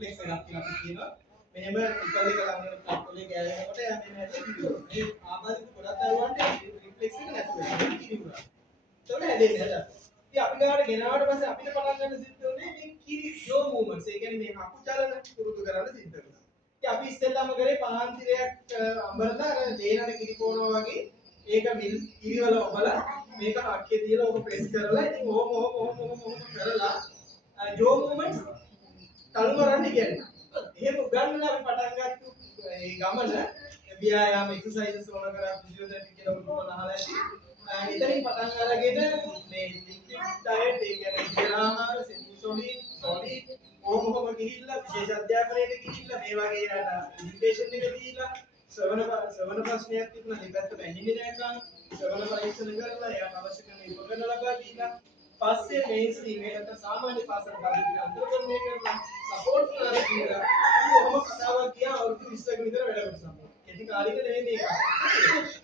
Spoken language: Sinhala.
රිෆ්ලෙක්ස් එකක් කියලා අපි කියනවා. මෙහෙම ඉපල් එක ළඟට පොලේ ගෑවෙනකොට යන්නේ නැති කිව්වොත්. මේ ආබාධිත ගොඩක් දරුවන්ට රිෆ්ලෙක්ස් එක නැතුව වෙනවා කිව්වා. ඒතකොට හැදෙන්නේ නැහැ. ඉතින් අපි ගාවට ගෙනාවට පස්සේ අපිට පටන් ගන්න සිද්ධ වෙන්නේ මේ කිරි ජෝ මූවමන්ට්ස්. ඒ කියන්නේ මේ අකු චලන පුරුදු කරන්න සිද්ධ වෙනවා. ඉතින් අපි ඉස්සෙල්ලාම කරේ පහන්තිරයක් අඹරලා අර දේනට කිරි පොවනවා වගේ ඒක මිල් කිරිවල ඔබලා මේක හක්කේ තියලා ඔබ ප්‍රෙස් කරලා ඉතින් ඔහොම කරලා ජෝ මූවමන්ට්ස් තල්ලු කරන්න කියන්නේ. එහෙම උගන්වලා අපි පටන් ගත්තු ඒ ගමන ව්‍යායාම එක්සර්සයිසස් ඕන කරා ෆිසියෝതെරපි කියලා උගන්වලා අහලා ඇති. එතනින් පටන් අරගෙන මේ ලික්විඩ් ඩයට් ඒ කියන්නේ ඉරාහාර සෙන්සොලි සොලිඩ් කොහොම ගිහිල්ලා විශේෂ අධ්‍යාපනයට ගිහිල්ලා මේ වගේ එඩියුකේෂන් එක දීලා ශ්‍රවණ ප්‍රශ්නයක් තිබුණා දෙපැත්තම ඇහිලි නැත්නම් ශ්‍රවණ පරීක්ෂණ කරලා එයාට අවශ්‍ය කරන උපකරණ ලබා දීලා පස්සේ මේන්ස්ට්‍රීම් එකට සාමාන්‍ය පාසල් පද්ධතිය අන්තර්ගතණය කරලා සපෝට් කරලා කියලා කොහොම කතාවක් ගියා අවුරුදු 20ක විතර වැඩ කරනවා. කෙටි කාලෙක නෙමෙයි මේක.